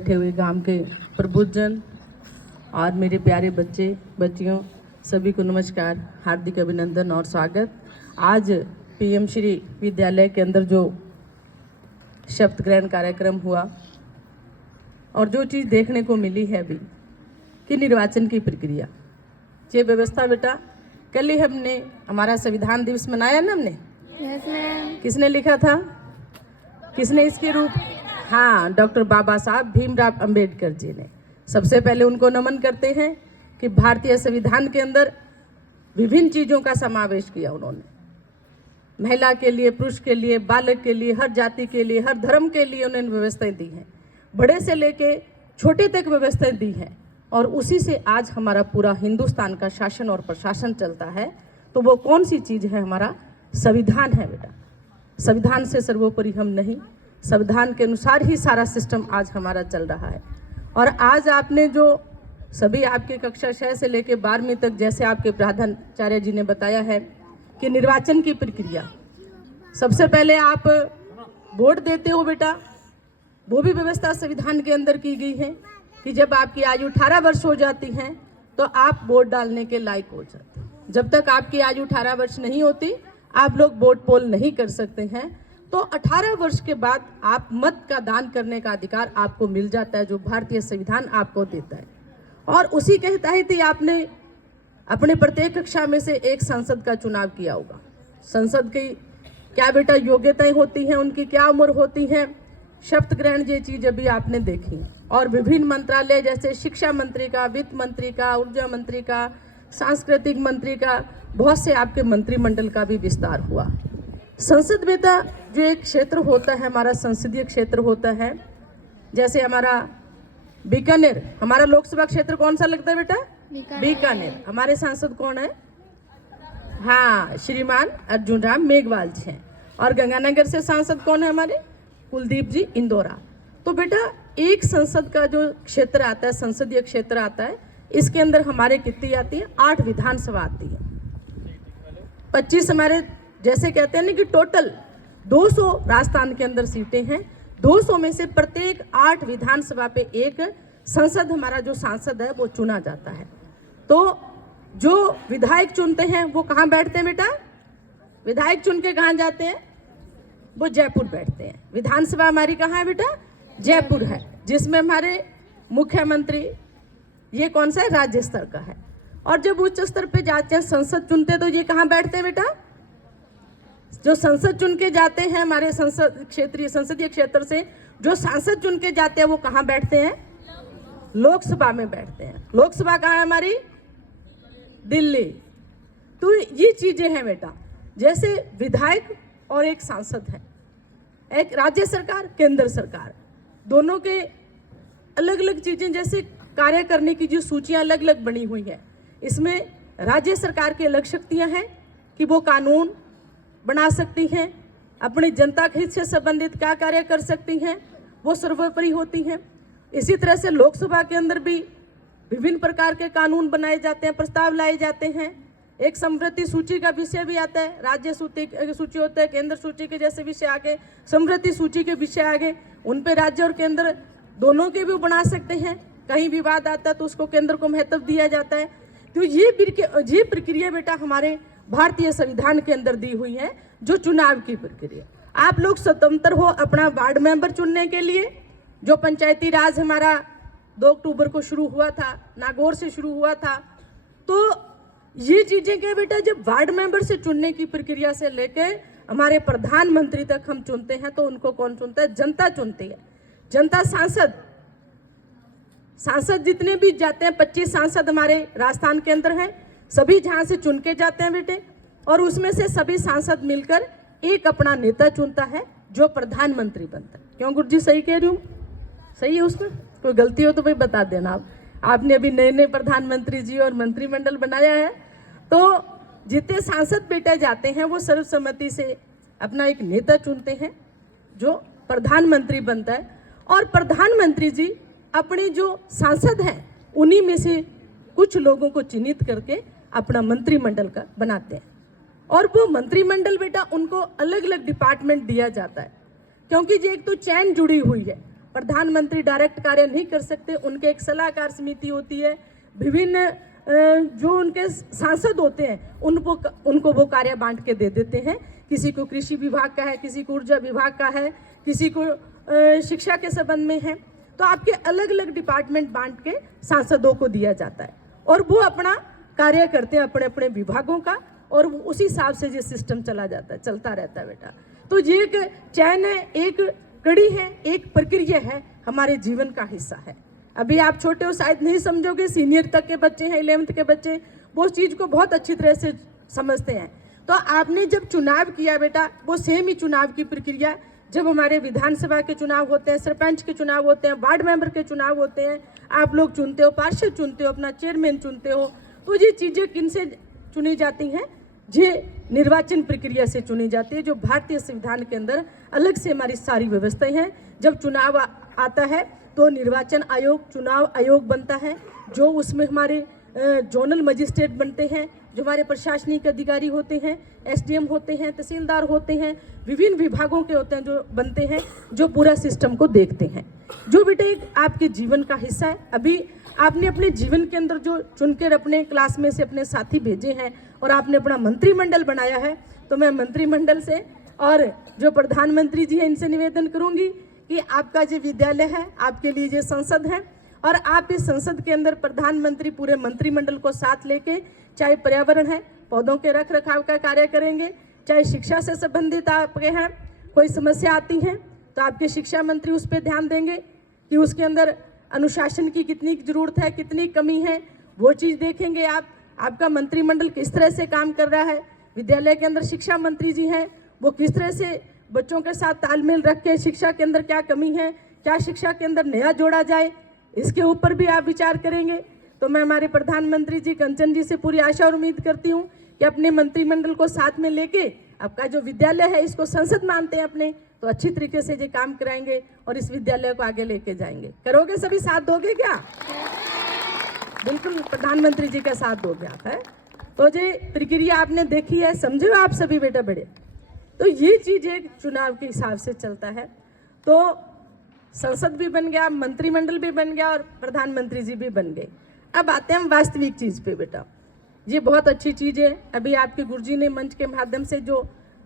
बैठे हुए गांव के प्रबुद्धजन और मेरे प्यारे बच्चे बच्चियों सभी को नमस्कार, हार्दिक अभिनंदन और स्वागत। आज पीएम श्री विद्यालय के अंदर जो शपथ ग्रहण कार्यक्रम हुआ और जो चीज़ देखने को मिली है अभी कि निर्वाचन की प्रक्रिया, ये व्यवस्था बेटा कल ही हमने हमारा संविधान दिवस मनाया ना हमने। किसने लिखा था, किसने इसके रूप, हाँ, डॉक्टर बाबा साहब भीमराव अंबेडकर जी ने। सबसे पहले उनको नमन करते हैं कि भारतीय संविधान के अंदर विभिन्न चीज़ों का समावेश किया उन्होंने, महिला के लिए, पुरुष के लिए, बालक के लिए, हर जाति के लिए, हर धर्म के लिए उन्होंने व्यवस्थाएं दी हैं, बड़े से लेके छोटे तक व्यवस्थाएं दी हैं। और उसी से आज हमारा पूरा हिंदुस्तान का शासन और प्रशासन चलता है। तो वो कौन सी चीज़ है, हमारा संविधान है बेटा। संविधान से सर्वोपरि हम नहीं, संविधान के अनुसार ही सारा सिस्टम आज हमारा चल रहा है। और आज आपने जो सभी आपके कक्षा 6 से लेकर 12वीं तक, जैसे आपके प्रधानाचार्य जी ने बताया है कि निर्वाचन की प्रक्रिया, सबसे पहले आप वोट देते हो बेटा, वो भी व्यवस्था संविधान के अंदर की गई है कि जब आपकी आयु 18 वर्ष हो जाती है तो आप वोट डालने के लायक हो जाते हैं। जब तक आपकी आयु 18 वर्ष नहीं होती आप लोग वोट पोल नहीं कर सकते हैं। तो 18 वर्ष के बाद आप मत का दान करने का अधिकार आपको मिल जाता है, जो भारतीय संविधान आपको देता है। और उसी के तहत ही आपने अपने प्रत्येक कक्षा में से एक सांसद का चुनाव किया होगा। संसद की क्या बेटा योग्यताएं होती हैं, उनकी क्या उम्र होती है, शपथ ग्रहण ये चीज़ अभी आपने देखी। और विभिन्न मंत्रालय जैसे शिक्षा मंत्री का, वित्त मंत्री का, ऊर्जा मंत्री का, सांस्कृतिक मंत्री का, बहुत से आपके मंत्रिमंडल का भी विस्तार हुआ। संसद बेटा जो एक क्षेत्र होता है, हमारा संसदीय क्षेत्र होता है, जैसे हमारा बीकानेर, हमारा लोकसभा क्षेत्र कौन सा लगता है बेटा, बीकानेर। हमारे सांसद कौन है, हाँ, श्रीमान अर्जुन राम मेघवाल जी हैं। और गंगानगर से सांसद कौन है हमारे, कुलदीप जी इंदौरा। तो बेटा एक संसद का जो क्षेत्र आता है, संसदीय क्षेत्र आता है, इसके अंदर हमारे कितनी आती है, 8 विधानसभा आती है। 25 हमारे जैसे कहते हैं ना कि टोटल 200 राजस्थान के अंदर सीटें हैं। 200 में से प्रत्येक 8 विधानसभा पे एक संसद, हमारा जो सांसद है वो चुना जाता है। तो जो विधायक चुनते हैं वो कहाँ बैठते हैं बेटा, विधायक चुन के कहाँ जाते हैं, वो जयपुर बैठते हैं। विधानसभा हमारी कहाँ है बेटा, जयपुर है, जिसमें हमारे मुख्यमंत्री, ये कौन सा है, राज्य स्तर का है। और जब उच्च स्तर पे जाते हैं, संसद चुनते हैं, तो ये कहाँ बैठते हैं बेटा, जो संसद चुन के जाते हैं हमारे संसद क्षेत्रीय संसदीय क्षेत्र से जो सांसद चुन के जाते हैं वो कहाँ बैठते हैं, लोकसभा में बैठते हैं। लोकसभा कहाँ है हमारी, दिल्ली। तो ये चीजें हैं बेटा, जैसे विधायक और एक सांसद है, एक राज्य सरकार, केंद्र सरकार, दोनों के अलग अलग चीजें, जैसे कार्य करने की जो सूचियां अलग अलग बनी हुई है। इसमें राज्य सरकार की अलग शक्तियां हैं कि वो कानून बना सकती हैं, अपनी जनता के हित से संबंधित क्या कार्य कर सकती हैं, वो सर्वोपरि होती हैं। इसी तरह से लोकसभा के अंदर भी विभिन्न प्रकार के कानून बनाए जाते हैं, प्रस्ताव लाए जाते हैं। एक समृद्धि सूची का विषय भी आता है, राज्य सूची होता है, केंद्र सूची के जैसे विषय आगे, समृद्धि सूची के विषय आगे, उन पे राज्य और केंद्र दोनों के भी बना सकते हैं। कहीं विवाद आता है तो उसको केंद्र को महत्व दिया जाता है। तो ये प्रक्रिया बेटा हमारे भारतीय संविधान के अंदर दी हुई है, जो चुनाव की प्रक्रिया। आप लोग स्वतंत्र हो अपना वार्ड मेंबर चुनने के लिए। जो पंचायती राज हमारा 2 अक्टूबर को शुरू हुआ था, नागौर से शुरू हुआ था। तो ये चीजें क्या बेटा, जब वार्ड मेंबर से चुनने की प्रक्रिया से लेकर हमारे प्रधानमंत्री तक हम चुनते हैं, तो उनको कौन चुनता है, जनता चुनती है। जनता सांसद जितने भी जाते हैं, 25 सांसद हमारे राजस्थान के अंदर हैं, सभी जहां से चुन के जाते हैं बेटे। और उसमें से सभी सांसद मिलकर एक अपना नेता चुनता है, जो प्रधानमंत्री बनता है। क्यों गुरु जी, सही कह रही हूँ, सही है, उसमें कोई गलती हो तो भाई बता देना। आपने अभी नए नए प्रधानमंत्री जी और मंत्रिमंडल बनाया है। तो जितने सांसद बेटे जाते हैं वो सर्वसम्मति से अपना एक नेता चुनते हैं, जो प्रधानमंत्री बनता है। और प्रधानमंत्री जी अपने जो सांसद हैं उन्हीं में से कुछ लोगों को चिन्हित करके अपना मंत्रिमंडल का बनाते हैं। और वो मंत्रिमंडल बेटा उनको अलग अलग डिपार्टमेंट दिया जाता है, क्योंकि ये एक तो चैन जुड़ी हुई है। प्रधानमंत्री डायरेक्ट कार्य नहीं कर सकते, उनके एक सलाहकार समिति होती है, विभिन्न जो उनके सांसद होते हैं उनको वो कार्य बांट के दे देते हैं। किसी को कृषि विभाग का है, किसी को ऊर्जा विभाग का है, किसी को शिक्षा के संबंध में है। तो आपके अलग अलग डिपार्टमेंट बांट के सांसदों को दिया जाता है और वो अपना कार्य करते हैं अपने अपने विभागों का, और उसी हिसाब से ये सिस्टम चलता रहता है बेटा। तो ये एक चैन है, एक कड़ी है, एक प्रक्रिया है, हमारे जीवन का हिस्सा है। अभी आप छोटे हो शायद नहीं समझोगे, सीनियर तक के बच्चे हैं, 11th के बच्चे वो चीज़ को बहुत अच्छी तरह से समझते हैं। तो आपने जब चुनाव किया बेटा, वो सेम ही चुनाव की प्रक्रिया जब हमारे विधानसभा के चुनाव होते हैं, सरपंच के चुनाव होते हैं, वार्ड मेंबर के चुनाव होते हैं, आप लोग चुनते हो, पार्षद चुनते हो, अपना चेयरमैन चुनते हो। तो ये चीज़ें किन से चुनी जाती हैं? ये निर्वाचन प्रक्रिया से चुनी जाती है, जो भारतीय संविधान के अंदर अलग से हमारी सारी व्यवस्थाएं हैं। जब चुनाव आता है तो निर्वाचन आयोग चुनाव आयोग बनता है, जो उसमें हमारे जोनल मजिस्ट्रेट बनते हैं, जो हमारे प्रशासनिक अधिकारी होते हैं, एसडीएम होते हैं, तहसीलदार होते हैं, विभिन्न विभागों के होते हैं जो बनते हैं, जो पूरा सिस्टम को देखते हैं, जो बेटा एक आपके जीवन का हिस्सा है। अभी आपने अपने जीवन के अंदर जो चुनकर अपने क्लास में से अपने साथी भेजे हैं और आपने अपना मंत्रिमंडल बनाया है, तो मैं मंत्रिमंडल से और जो प्रधानमंत्री जी हैं इनसे निवेदन करूंगी कि आपका जो विद्यालय है, आपके लिए ये संसद है, और आप इस संसद के अंदर प्रधानमंत्री पूरे मंत्रिमंडल को साथ लेके, चाहे पर्यावरण है, पौधों के रख रखाव का कार्य करेंगे, चाहे शिक्षा से संबंधित आपके हैं कोई समस्या आती है तो आपके शिक्षा मंत्री उस पर ध्यान देंगे कि उसके अंदर अनुशासन की कितनी जरूरत है, कितनी कमी है, वो चीज़ देखेंगे। आपका मंत्रिमंडल किस तरह से काम कर रहा है, विद्यालय के अंदर शिक्षा मंत्री जी हैं वो किस तरह से बच्चों के साथ तालमेल रख के शिक्षा के अंदर क्या कमी है, क्या शिक्षा के अंदर नया जोड़ा जाए, इसके ऊपर भी आप विचार करेंगे। तो मैं हमारे प्रधानमंत्री जी कंचन जी से पूरी आशा और उम्मीद करती हूँ कि अपने मंत्रिमंडल को साथ में लेके आपका जो विद्यालय है इसको संसद मानते हैं अपने, तो अच्छी तरीके से ये काम कराएंगे और इस विद्यालय को आगे लेके जाएंगे। करोगे? सभी साथ दोगे क्या? बिल्कुल प्रधानमंत्री जी का साथ दोगे आप, है? तो ये प्रक्रिया आपने देखी है, समझे हो आप सभी बेटा बड़े। तो ये चीज़ एक चुनाव के हिसाब से चलता है। तो संसद भी बन गया, मंत्रिमंडल भी बन गया और प्रधानमंत्री जी भी बन गए। अब आते हैं हम वास्तविक चीज़ पे बेटा। ये बहुत अच्छी चीज़ है। अभी आपके गुरुजी ने मंच के माध्यम से जो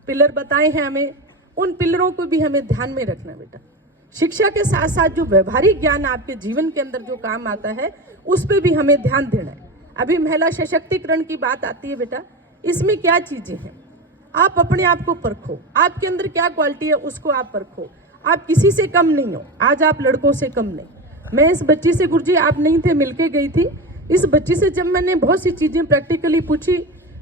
पिलर बताए हैं हमें, उन पिलरों को भी हमें ध्यान में रखना बेटा। शिक्षा के साथ साथ जो व्यवहारिक ज्ञान आपके जीवन के अंदर जो काम आता है उस पर भी हमें ध्यान देना है। अभी महिला सशक्तिकरण की बात आती है बेटा, इसमें क्या चीज़ें हैं, आप अपने आप को परखो, आपके अंदर क्या क्वालिटी है उसको आप परखो। आप किसी से कम नहीं हो, आज आप लड़कों से कम नहीं। मैं इस बच्ची से, गुरुजी आप नहीं थे, मिलके गई थी, इस बच्ची से जब मैंने बहुत सी चीज़ें प्रैक्टिकली पूछी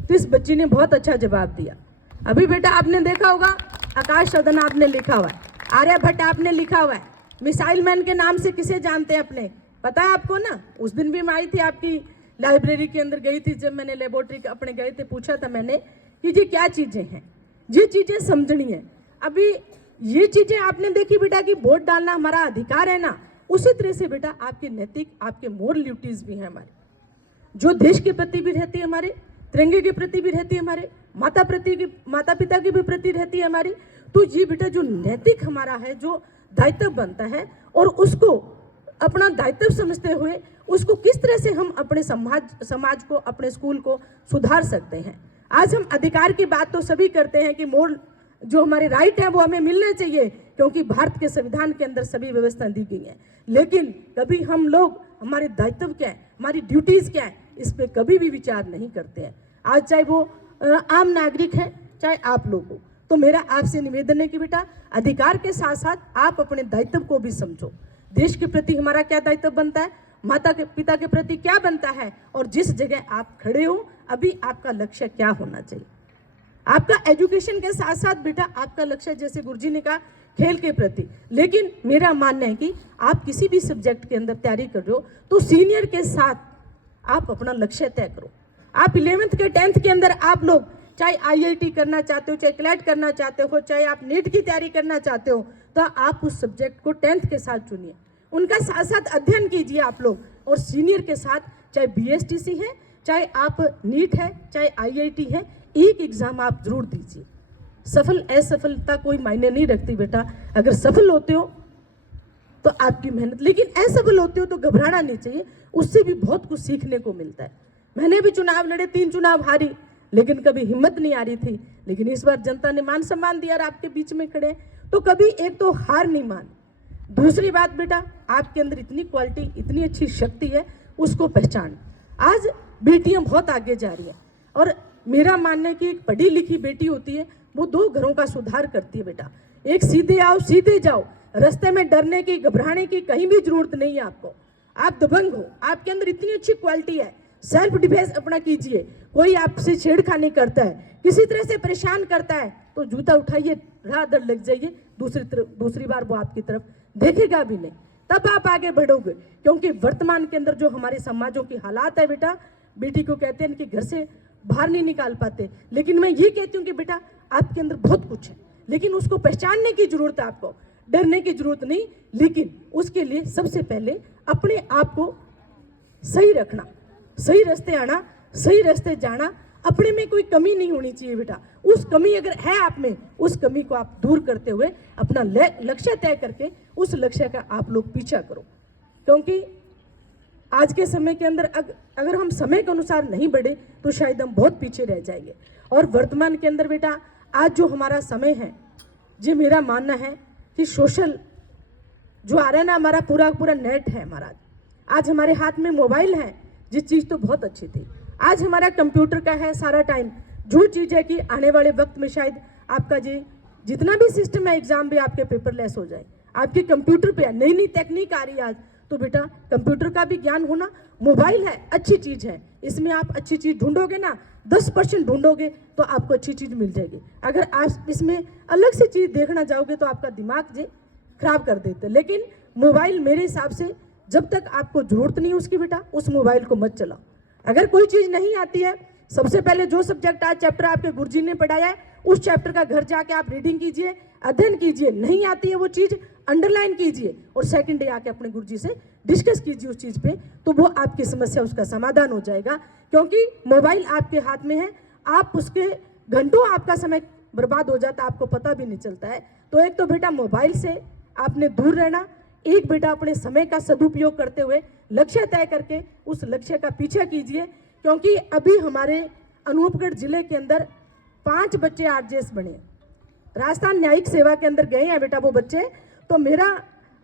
तो इस बच्ची ने बहुत अच्छा जवाब दिया। अभी बेटा आपने देखा होगा आकाश सदन आपने लिखा हुआ है, आर्यभट्ट आपने लिखा हुआ है, मिसाइल मैन के नाम से किसे जानते हैं अपने, पता है आपको ना? उस दिन भी मैं आई थी आपकी लाइब्रेरी के अंदर, गई थी जब मैंने लेबोरेटरी अपने गए थे, पूछा था मैंने कि ये क्या चीज़ें हैं, ये चीज़ें समझनी है। अभी ये चीज़ें आपने देखी बेटा कि वोट डालना हमारा अधिकार है ना, उसी तरह से बेटा आपके नैतिक, आपके मोरल ड्यूटीज भी हैं हमारे, जो देश के प्रति भी रहती है, हमारे तिरंगे के प्रति भी रहती है, हमारे माता पिता के भी प्रति रहती है हमारी। तो ये बेटा जो नैतिक हमारा है, जो दायित्व बनता है, और उसको अपना दायित्व समझते हुए उसको किस तरह से हम अपने समाज को, अपने स्कूल को सुधार सकते हैं। आज हम अधिकार की बात तो सभी करते हैं कि मोर जो हमारे राइट है वो हमें मिलने चाहिए, क्योंकि भारत के संविधान के अंदर सभी व्यवस्थाएं दी गई हैं, लेकिन कभी हम लोग हमारे दायित्व क्या है, हमारी ड्यूटीज क्या है, इस पे कभी भी विचार नहीं करते हैं। आज चाहे वो आम नागरिक है, चाहे आप लोग हो, तो मेरा आपसे निवेदन है कि बेटा अधिकार के साथ साथ आप अपने दायित्व को भी समझो। देश के प्रति हमारा क्या दायित्व बनता है, माता के पिता के प्रति क्या बनता है, और जिस जगह आप खड़े हो अभी आपका लक्ष्य क्या होना चाहिए। आपका एजुकेशन के साथ साथ बेटा आपका लक्ष्य, जैसे गुरुजी ने कहा, खेल के प्रति। लेकिन मेरा मानना है कि आप किसी भी सब्जेक्ट के अंदर तैयारी कर रहे हो तो सीनियर के साथ आप अपना लक्ष्य तय करो। आप 11th के 10th के अंदर आप लोग चाहे IIT करना चाहते हो, चाहे क्लैट करना चाहते हो, चाहे आप नीट की तैयारी करना चाहते हो, तो आप उस सब्जेक्ट को 10th के साथ चुनिए, उनका साथ साथ अध्ययन कीजिए आप लोग। और सीनियर के साथ चाहे BSTC है, चाहे आप नीट है, चाहे IIT है, एक एग्जाम आप जरूर दीजिए। सफल असफलता कोई मायने नहीं रखती बेटा, अगर सफल होते हो तो आपकी मेहनत, लेकिन असफल होते हो तो घबराना नहीं चाहिए, उससे भी बहुत कुछ सीखने को मिलता है। मैंने भी चुनाव लड़े, 3 चुनाव हारी, लेकिन कभी हिम्मत नहीं आ रही थी, लेकिन इस बार जनता ने मान सम्मान दिया और आपके बीच में खड़े, तो कभी एक तो हार नहीं मान। दूसरी बात बेटा, आपके अंदर इतनी क्वालिटी, इतनी अच्छी शक्ति है, उसको पहचान। आज बेटियां बहुत आगे जा रही हैं, और मेरा मानना है कि एक पढ़ी लिखी बेटी होती है, वो 2 घरों का सुधार करती है बेटा। एक सीधे आओ सीधे जाओ, रास्ते में डरने की घबराने की कहीं भी जरूरत नहीं है आपको। आप दबंग हो, आपके अंदर इतनी अच्छी क्वालिटी है, सेल्फ डिफेंस अपना कीजिए। कोई आपसे छेड़खानी करता है, किसी तरह से परेशान करता है, तो जूता उठाइए, राह दर लग जाइए, दूसरी बार वो आपकी तरफ देखेगा भी नहीं, तब आप आगे बढ़ोगे। क्योंकि वर्तमान के अंदर जो हमारे समाजों की हालात है बेटा, बेटी को कहते हैं कि घर से बाहर नहीं निकाल पाते, लेकिन मैं ये कहती हूँ कि बेटा आपके अंदर बहुत कुछ है, लेकिन उसको पहचानने की जरूरत है आपको, डरने की जरूरत नहीं। लेकिन उसके लिए सबसे पहले अपने आप को सही रखना, सही रास्ते आना, सही रास्ते जाना, अपने में कोई कमी नहीं होनी चाहिए बेटा। उस कमी अगर है आप में, उस कमी को आप दूर करते हुए अपना लक्ष्य तय करके उस लक्ष्य का आप लोग पीछा करो। क्योंकि आज के समय के अंदर अगर हम समय के अनुसार नहीं बढ़े तो शायद हम बहुत पीछे रह जाएंगे। और वर्तमान के अंदर बेटा आज जो हमारा समय है, जी मेरा मानना है कि सोशल जो आ रहा है ना, हमारा पूरा नेट है हमारा, आज हमारे हाथ में मोबाइल है, जिस चीज़ तो बहुत अच्छी थी, आज हमारा कंप्यूटर का है सारा टाइम। जो चीज़ है कि आने वाले वक्त में शायद आपका जितना भी सिस्टम है, एग्जाम भी आपके पेपरलेस हो जाए, आपके कंप्यूटर पे नई नई टेक्निक आ रही है आज। तो बेटा कंप्यूटर का भी ज्ञान होना, मोबाइल है अच्छी चीज़ है, इसमें आप अच्छी चीज़ ढूंढोगे ना, 10% ढूंढोगे तो आपको अच्छी चीज़ मिल जाएगी। अगर आप इसमें अलग से चीज़ देखना जाओगे तो आपका दिमाग खराब कर देते। लेकिन मोबाइल मेरे हिसाब से जब तक आपको जरूरत नहीं उसकी बेटा, उस मोबाइल को मत चलाओ। अगर कोई चीज़ नहीं आती है, सबसे पहले जो सब्जेक्ट आज चैप्टर आपके गुरुजी ने पढ़ाया है, उस चैप्टर का घर जाके आप रीडिंग कीजिए, अध्ययन कीजिए। नहीं आती है वो चीज़, अंडरलाइन कीजिए और सेकंड डे आके अपने गुरुजी से डिस्कस कीजिए उस चीज़ पे, तो वो आपकी समस्या, उसका समाधान हो जाएगा। क्योंकि मोबाइल आपके हाथ में है, आप उसके घंटों आपका समय बर्बाद हो जाता है, आपको पता भी नहीं चलता है। तो एक तो बेटा मोबाइल से आपने दूर रहना, एक बेटा अपने समय का सदुपयोग करते हुए लक्ष्य तय करके उस लक्ष्य का पीछा कीजिए। क्योंकि अभी हमारे अनूपगढ़ जिले के अंदर 5 बच्चे आरजेएस बने, राजस्थान न्यायिक सेवा के अंदर गए हैं बेटा वो बच्चे। तो मेरा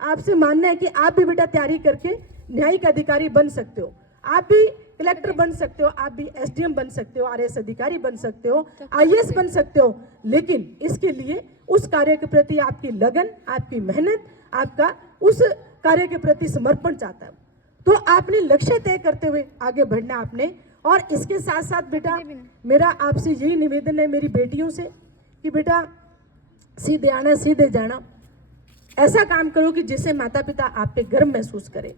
आपसे मानना है कि आप भी बेटा तैयारी करके न्यायिक अधिकारी बन सकते हो, आप भी कलेक्टर बन सकते हो, आप भी एसडीएम बन सकते हो, आरएएस अधिकारी बन सकते हो, आईएएस बन सकते हो। लेकिन इसके लिए उस कार्य के प्रति आपकी लगन, आपकी मेहनत, आपका उस कार्य के प्रति समर्पण चाहता है, तो आपने लक्ष्य तय करते हुए आगे बढ़ना आपने। और इसके साथ साथ बेटा मेरा आपसे यही निवेदन है मेरी बेटियों से कि बेटा सीधे आना सीधे जाना, ऐसा काम करो कि जिससे माता पिता आप पे गर्व महसूस करें।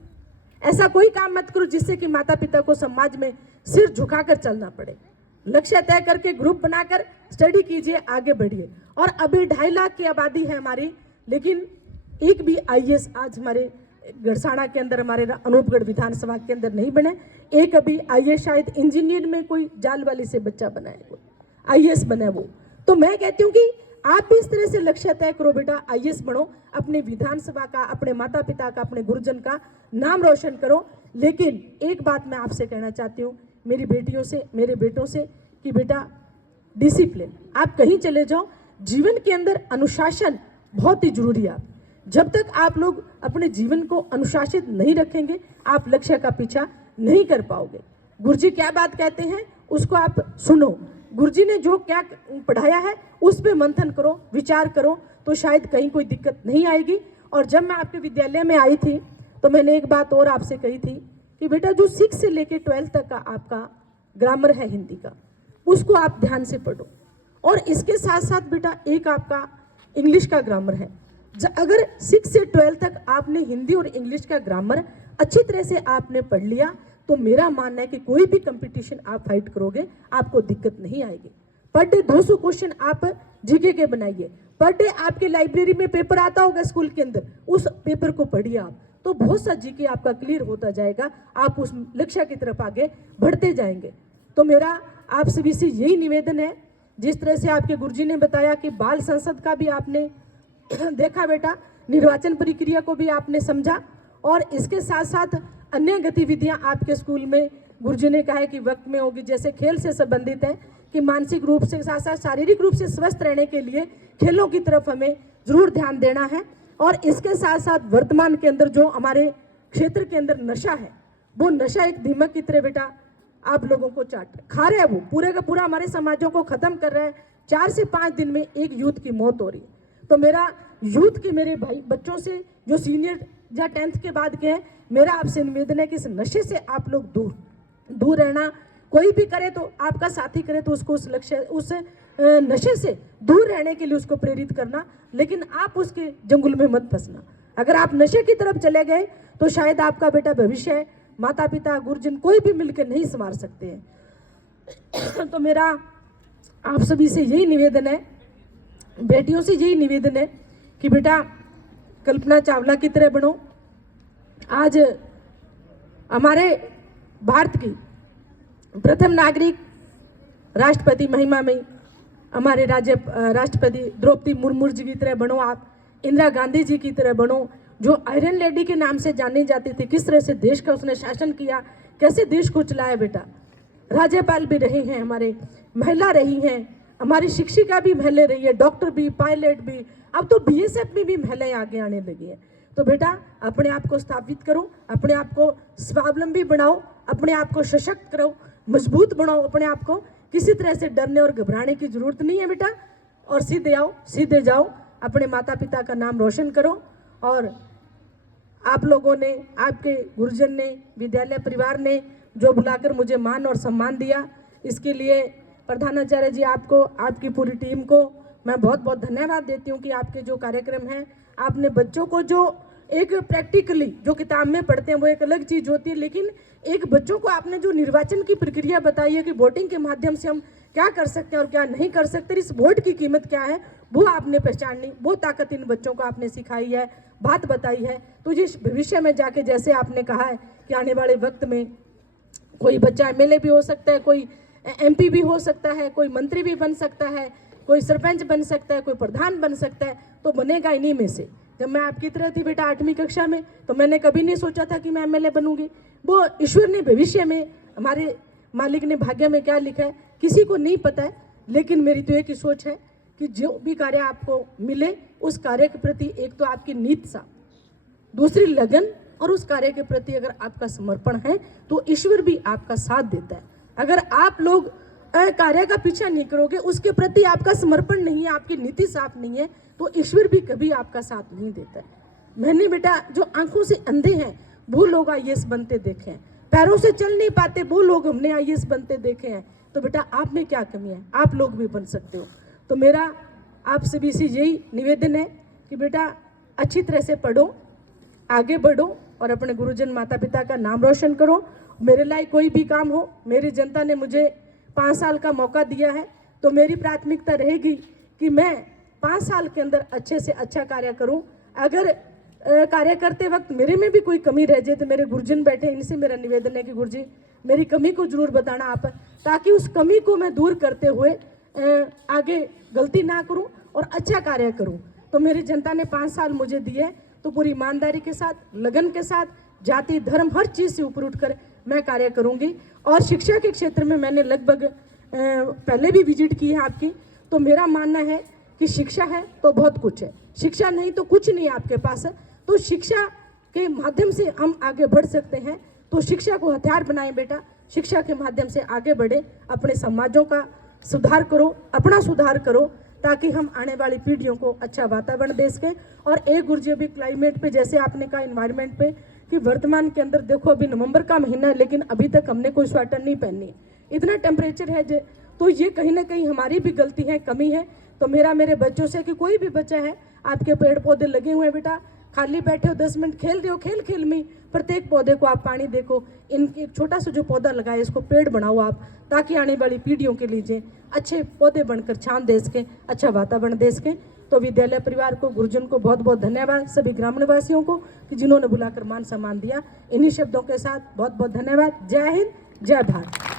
ऐसा कोई काम मत करो जिससे कि माता पिता को समाज में सिर झुकाकर चलना पड़े। लक्ष्य तय करके ग्रुप बनाकर स्टडी कीजिए, आगे बढ़िए। और अभी 2.5 लाख की आबादी है हमारी, लेकिन एक भी आईएएस आज हमारे गड़साना के अंदर, हमारे अनूपगढ़ विधानसभा के अंदर नहीं बने। एक अभी आईएएस शायद इंजीनियर में कोई जाल वाली से बच्चा बना है, आईएएस बना है वो। तो मैं कहती हूँ कि आप भी इस तरह से लक्ष्य तय करो बेटा, आईएएस बनो, अपने विधानसभा का, अपने माता पिता का, अपने गुरुजन का नाम रोशन करो। लेकिन एक बात मैं आपसे कहना चाहती हूँ, मेरी बेटियों से, मेरे बेटों से, कि बेटा डिसिप्लिन, आप कहीं चले जाओ, जीवन के अंदर अनुशासन बहुत ही जरूरी है। जब तक आप लोग अपने जीवन को अनुशासित नहीं रखेंगे, आप लक्ष्य का पीछा नहीं कर पाओगे। गुरुजी क्या बात कहते हैं उसको आप सुनो, गुरुजी ने जो क्या पढ़ाया है उस पे मंथन करो, विचार करो, तो शायद कहीं कोई दिक्कत नहीं आएगी। और जब मैं आपके विद्यालय में आई थी तो मैंने एक बात और आपसे कही थी कि बेटा जो 6 से लेकर 12 तक का आपका ग्रामर है हिंदी का, उसको आप ध्यान से पढ़ो। और इसके साथ साथ बेटा एक आपका इंग्लिश का ग्रामर है। अगर 6 से 12 तक आपने हिंदी और इंग्लिश का ग्रामर अच्छी तरह से आपने पढ़ लिया, तो मेरा मानना है कि कोई भी कंपटीशन आप फाइट करोगे आपको दिक्कत नहीं आएगी। पर डे 200 क्वेश्चन आप जीके के बनाइए, पर डे आपके लाइब्रेरी में पेपर आता होगा स्कूल के अंदर, उस पेपर को पढ़िए आप, तो बहुत सा जीके आपका क्लियर होता जाएगा, आप उस लक्ष्य की तरफ आगे बढ़ते जाएंगे। तो मेरा आप सभी से यही निवेदन है, जिस तरह से आपके गुरुजी ने बताया कि बाल संसद का भी आपने देखा बेटा, निर्वाचन प्रक्रिया को भी आपने समझा और इसके साथ साथ अन्य गतिविधियां आपके स्कूल में गुरुजी ने कहा है कि वक्त में होगी, जैसे खेल से संबंधित है कि मानसिक रूप से साथ साथ शारीरिक रूप से स्वस्थ रहने के लिए खेलों की तरफ हमें जरूर ध्यान देना है। और इसके साथ साथ वर्तमान के अंदर जो हमारे क्षेत्र के अंदर नशा है, वो नशा एक दीमक की तरह बेटा आप लोगों को खा रहा है, वो पूरे का पूरा हमारे समाजों को खत्म कर रहा है। 4 से 5 दिन में एक यूथ की मौत हो रही है। तो मेरा यूथ के मेरे भाई बच्चों से जो सीनियर या 10th के बाद के हैं, मेरा आपसे निवेदन है कि इस नशे से आप लोग दूर रहना। कोई भी करे तो आपका साथी करे तो उसको उस नशे से दूर रहने के लिए उसको प्रेरित करना, लेकिन आप उसके जंगल में मत फंसना। अगर आप नशे की तरफ चले गए तो शायद आपका बेटा भविष्य है माता पिता गुरुजन कोई भी मिलकर नहीं संवार सकते हैं। तो मेरा आप सभी से यही निवेदन है, बेटियों से यही निवेदन है कि बेटा कल्पना चावला की तरह बनो। आज हमारे भारत की प्रथम नागरिक राष्ट्रपति महिमा में हमारे राष्ट्रपति द्रौपदी मुर्मू जी की तरह बनो, आप इंदिरा गांधी जी की तरह बनो, जो आयरन लेडी के नाम से जानी जाती थी। किस तरह से देश का उसने शासन किया, कैसे देश को चलाया बेटा। राज्यपाल भी रही हैं, हमारे महिला रही हैं, हमारी शिक्षिका भी महिला रही है, डॉक्टर भी, पायलट भी, अब तो बीएसएफ में भी महिलाएं आगे आने लगी है। तो बेटा अपने आप को स्थापित करो, अपने आप को स्वावलंबी बनाओ, अपने आप को सशक्त करो, मजबूत बनाओ अपने आप को। किसी तरह से डरने और घबराने की जरूरत नहीं है बेटा, और सीधे आओ सीधे जाओ, अपने माता पिता का नाम रोशन करो। और आप लोगों ने, आपके गुरुजन ने, विद्यालय परिवार ने जो बुलाकर मुझे मान और सम्मान दिया, इसके लिए प्रधानाचार्य जी आपको, आपकी पूरी टीम को मैं बहुत बहुत धन्यवाद देती हूँ कि आपके जो कार्यक्रम हैं, आपने बच्चों को जो एक प्रैक्टिकली जो किताब में पढ़ते हैं वो एक अलग चीज़ होती है, लेकिन एक बच्चों को आपने जो निर्वाचन की प्रक्रिया बताई है कि वोटिंग के माध्यम से हम क्या कर सकते हैं और क्या नहीं कर सकते, इस वोट की कीमत क्या है वो आपने पहचाननी, वो ताकत इन बच्चों को आपने सिखाई है, बात बताई है। तो जिस भविष्य में जाके जैसे आपने कहा है कि आने वाले वक्त में कोई बच्चा एमएलए भी हो सकता है, कोई एमपी भी हो सकता है, कोई मंत्री भी बन सकता है, कोई सरपंच बन सकता है, कोई प्रधान बन सकता है, तो बनेगा इन्हीं में से। जब मैं आपकी तरह थी बेटा 8वीं कक्षा में, तो मैंने कभी नहीं सोचा था कि मैं एमएलए बनूंगी। वो ईश्वर ने भविष्य में, हमारे मालिक ने भाग्य में क्या लिखा है किसी को नहीं पता है, लेकिन मेरी तो एक ही सोच है कि जो भी कार्य आपको मिले उस कार्य के प्रति एक तो आपकी नीत सा, दूसरी लगन, और उस कार्य के प्रति अगर आपका समर्पण है तो ईश्वर भी आपका साथ देता है। अगर आप लोग कार्य का पीछा नहीं करोगे, उसके प्रति आपका समर्पण नहीं है, आपकी नीति साफ नहीं है, तो ईश्वर भी कभी आपका साथ नहीं देता है। मैंने बेटा जो आंखों से अंधे हैं वो लोग आईएएस बनते देखे हैं, पैरों से चल नहीं पाते वो लोग हमने आईएएस बनते देखे हैं। तो बेटा आप में क्या कमी है, आप लोग भी बन सकते हो। तो मेरा आप सभी से यही निवेदन है कि बेटा अच्छी तरह से पढ़ो, आगे बढ़ो और अपने गुरुजन माता पिता का नाम रोशन करो। मेरे लायक कोई भी काम हो, मेरी जनता ने मुझे 5 साल का मौका दिया है, तो मेरी प्राथमिकता रहेगी कि मैं 5 साल के अंदर अच्छे से अच्छा कार्य करूं। अगर कार्य करते वक्त मेरे में भी कोई कमी रह जाए तो मेरे गुरुजन बैठे, इनसे मेरा निवेदन है कि गुरुजी मेरी कमी को जरूर बताना आप, ताकि उस कमी को मैं दूर करते हुए आगे गलती ना करूं और अच्छा कार्य करूं। तो मेरी जनता ने 5 साल मुझे दिए, तो पूरी ईमानदारी के साथ, लगन के साथ, जाति धर्म हर चीज़ से ऊपर उठकर मैं कार्य करूंगी। और शिक्षा के क्षेत्र में मैंने लगभग पहले भी विजिट की है आपकी, तो मेरा मानना है कि शिक्षा है तो बहुत कुछ है, शिक्षा नहीं तो कुछ नहीं आपके पास है। तो शिक्षा के माध्यम से हम आगे बढ़ सकते हैं, तो शिक्षा को हथियार बनाएं बेटा, शिक्षा के माध्यम से आगे बढ़े, अपने समाजों का सुधार करो, अपना सुधार करो, ताकि हम आने वाली पीढ़ियों को अच्छा वातावरण दे सकें। और एक गुरुजी अभी क्लाइमेट पे, जैसे आपने कहा इन्वायरमेंट पे, कि वर्तमान के अंदर देखो अभी नवंबर का महीना है लेकिन अभी तक हमने कोई स्वेटर नहीं पहनी है, इतना टेम्परेचर है। तो ये कहीं ना कहीं हमारी भी गलती है, कमी है। तो मेरे बच्चों से कि कोई भी बच्चा है, आपके पेड़ पौधे लगे हुए हैं बेटा, खाली बैठे हो 10 मिनट खेल रहे हो, खेल खेल में प्रत्येक पौधे को आप पानी देखो, इनके एक छोटा सा जो पौधा लगाए इसको पेड़ बनाओ आप, ताकि आने वाली पीढ़ियों के लिए अच्छे पौधे बनकर छान दे सकें, अच्छा वातावरण दे सकें। तो विद्यालय परिवार को, गुरुजन को बहुत बहुत धन्यवाद, सभी ग्रामीण वासियों को कि जिन्होंने बुलाकर मान सम्मान दिया। इन्हीं शब्दों के साथ बहुत बहुत धन्यवाद। जय हिंद, जय भारत।